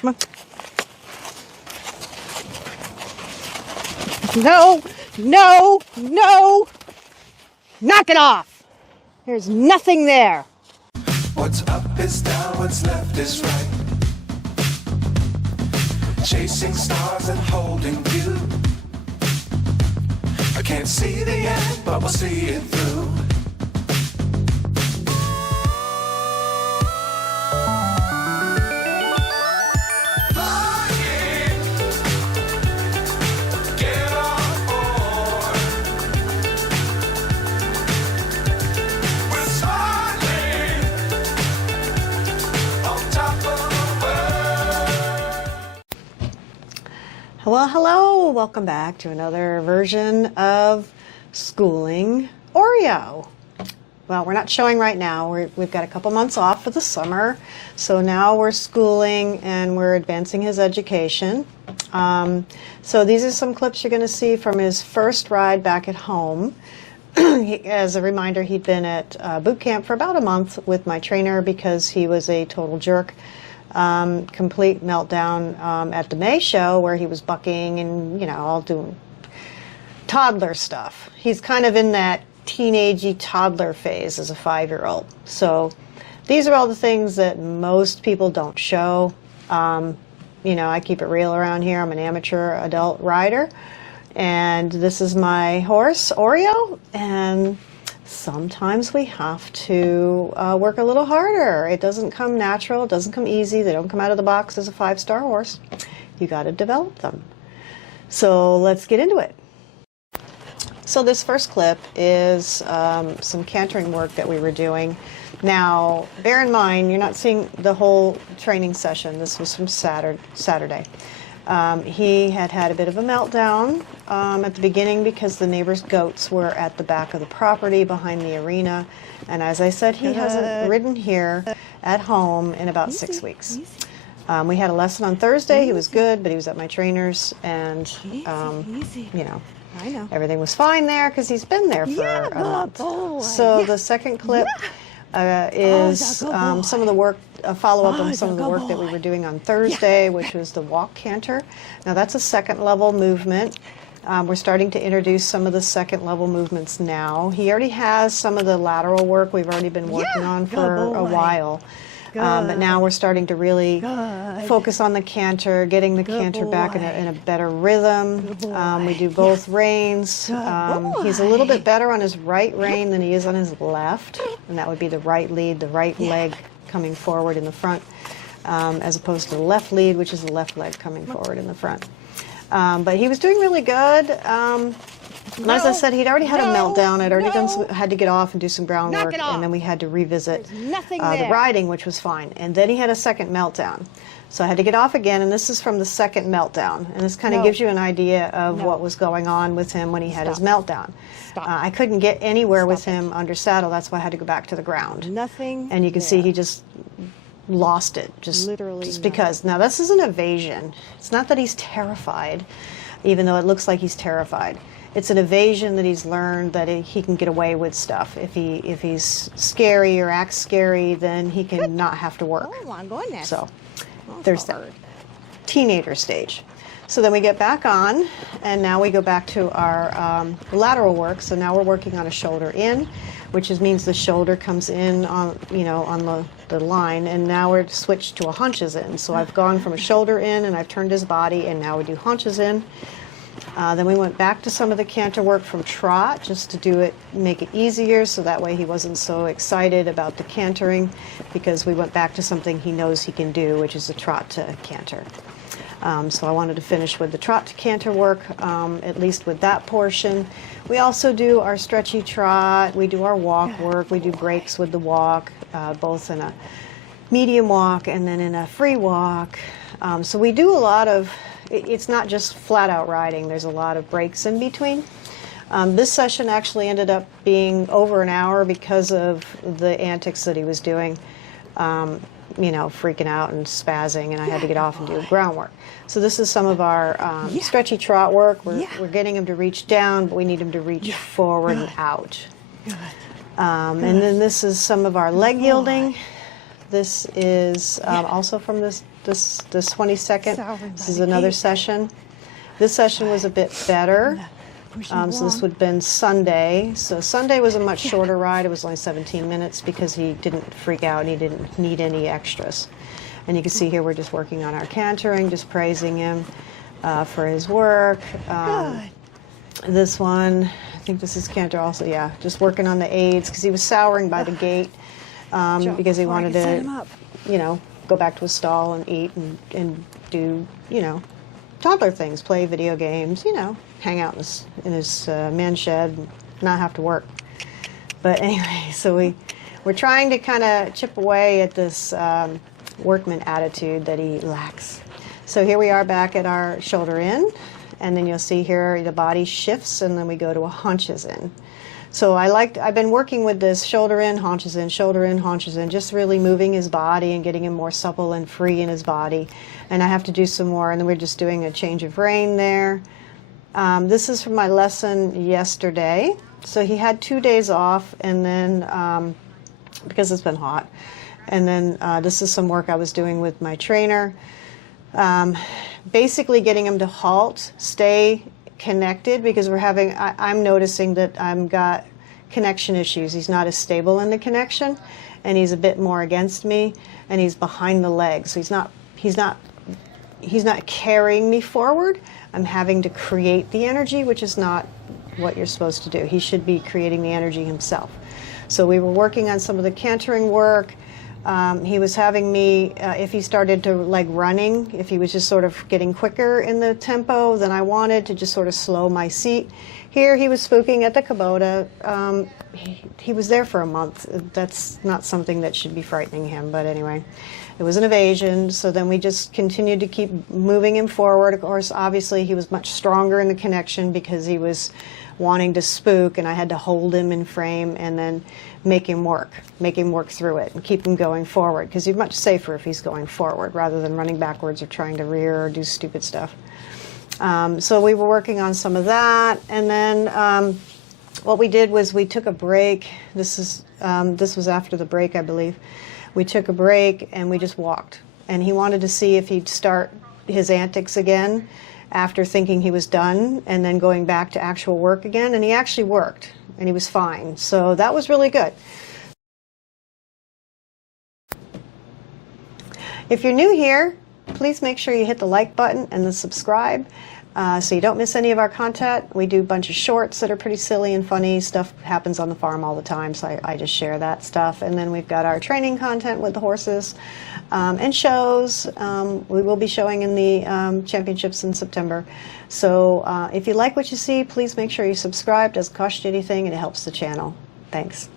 Come on. No, no, no. Knock it off. There's nothing there. What's up is down, what's left is right. Chasing stars and holding you. I can't see the end, but we'll see it through. Well, hello. Welcome back to another version of Schooling Oreo. Well, we're not showing right now. We've got a couple months off for the summer. So now we're schooling and we're advancing his education. So these are some clips you're going to see from his first ride back at home. As a reminder, he'd been at boot camp for about a month with my trainer because he was a total jerk. Complete meltdown at the May show where he was bucking and, you know, all doing toddler stuff. He's kind of in that teenagey toddler phase as a 5-year-old. So these are all the things that most people don't show. You know, I keep it real around here. I'm an amateur adult rider. And this is my horse, Oreo. And sometimes we have to work a little harder. It doesn't come natural. It doesn't come easy. They don't come out of the box as a 5-star horse. You got to develop them. So let's get into it. So this first clip is some cantering work that we were doing. Now, bear in mind, you're not seeing the whole training session. This was from Saturday. He had a bit of a meltdown at the beginning because the neighbor's goats were at the back of the property behind the arena. And as I said, he hasn't ridden here at home in about 6 weeks. We had a lesson on Thursday. He was good, but he was at my trainer's, and you know, everything was fine there because he's been there for a month. So the second clip is some of the work, a follow-up on some of the work that we were doing on Thursday, which was the walk canter. Now that's a second level movement. We're starting to introduce some of the second level movements now. He already has some of the lateral work we've already been working on for a while. But now we're starting to really focus on the canter, getting the canter back in a better rhythm. We do both reins. He's a little bit better on his right rein than he is on his left, and that would be the right lead, the right leg coming forward in the front, as opposed to the left lead, which is the left leg coming forward in the front. But he was doing really good. As I said, he'd already had a meltdown. I'd already had to get off and do some groundwork, and then we had to revisit the riding, which was fine. And then he had a second meltdown. So I had to get off again, and this is from the second meltdown. And this kind of gives you an idea of what was going on with him when he had his meltdown. I couldn't get anywhere with him under saddle. That's why I had to go back to the ground. And you can see he just lost it, just because. Now this is an evasion. It's not that he's terrified, even though it looks like he's terrified. It's an evasion that he's learned that he can get away with stuff. If he's scary or acts scary, then he can not have to work. So there's that teenager stage. So then we get back on, and now we go back to our lateral work. So now we're working on a shoulder in, which means the shoulder comes in on, you know, on the line, and now we're switched to a haunches in. So I've gone from a shoulder in, and I've turned his body, and now we do haunches in. Then we went back to some of the canter work from trot, just to do it, make it easier, so that way he wasn't so excited about the cantering, because we went back to something he knows he can do, which is a trot to canter. So I wanted to finish with the trot to canter work, at least with that portion. We also do our stretchy trot, we do our walk work, we do breaks with the walk, both in a medium walk and then in a free walk. So we do a lot of, it's not just flat out riding, there's a lot of breaks in between. This session actually ended up being over an hour because of the antics that he was doing. You know, freaking out and spazzing, and I had to get off and do groundwork. So this is some of our stretchy trot work. We're getting him to reach down, but we need him to reach forward and out. And then this is some of our leg yielding. This is also from this 22nd. Souring This by is the another gate. session. This session was a bit better. So this would have been Sunday. So Sunday was a much shorter ride. It was only 17 minutes because he didn't freak out and he didn't need any extras. And you can see here we're just working on our cantering, just praising him for his work. Good. This one, I think this is canter also, yeah, just working on the aids because he was souring by the gate because he before I wanted could set him to, up. you know, go back to his stall and eat and do, you know, toddler things, play video games, you know, hang out in his man shed and not have to work. But anyway, so we're trying to kind of chip away at this workman attitude that he lacks. So here we are back at our shoulder in, and then you'll see here the body shifts, and then we go to a haunches in. So I've been working with this shoulder in, haunches in, shoulder in, haunches in, just really moving his body and getting him more supple and free in his body. And I have to do some more, and then we're just doing a change of rein there. This is from my lesson yesterday. So he had 2 days off, and then because it's been hot. And then this is some work I was doing with my trainer. Basically getting him to halt, stay connected, because I'm noticing that I've got connection issues. He's not as stable in the connection, and he's a bit more against me, and he's behind the legs. So he's not carrying me forward. I'm having to create the energy, which is not what you're supposed to do. He should be creating the energy himself. So we were working on some of the cantering work. He was having me, if he started to like running, if he was just sort of getting quicker in the tempo than I wanted, to just sort of slow my seat. Here he was spooking at the Kubota. He was there for a month. That's not something that should be frightening him, but anyway, it was an evasion. So then we just continued to keep moving him forward. Of course, obviously he was much stronger in the connection because he was wanting to spook, and I had to hold him in frame and then make him work through it and keep him going forward, because he's much safer if he's going forward rather than running backwards or trying to rear or do stupid stuff. So we were working on some of that, and then what we did was we took a break. This was after the break, I believe. We took a break and we just walked, and he wanted to see if he'd start his antics again after thinking he was done and then going back to actual work again, and he actually worked and he was fine. So that was really good. If you're new here, please make sure you hit the like button and the subscribe so you don't miss any of our content. We do a bunch of shorts that are pretty silly and funny. Stuff happens on the farm all the time, so I just share that stuff. And then we've got our training content with the horses and shows. We will be showing in the championships in September. So if you like what you see, please make sure you subscribe. It doesn't cost you anything, and it helps the channel. Thanks.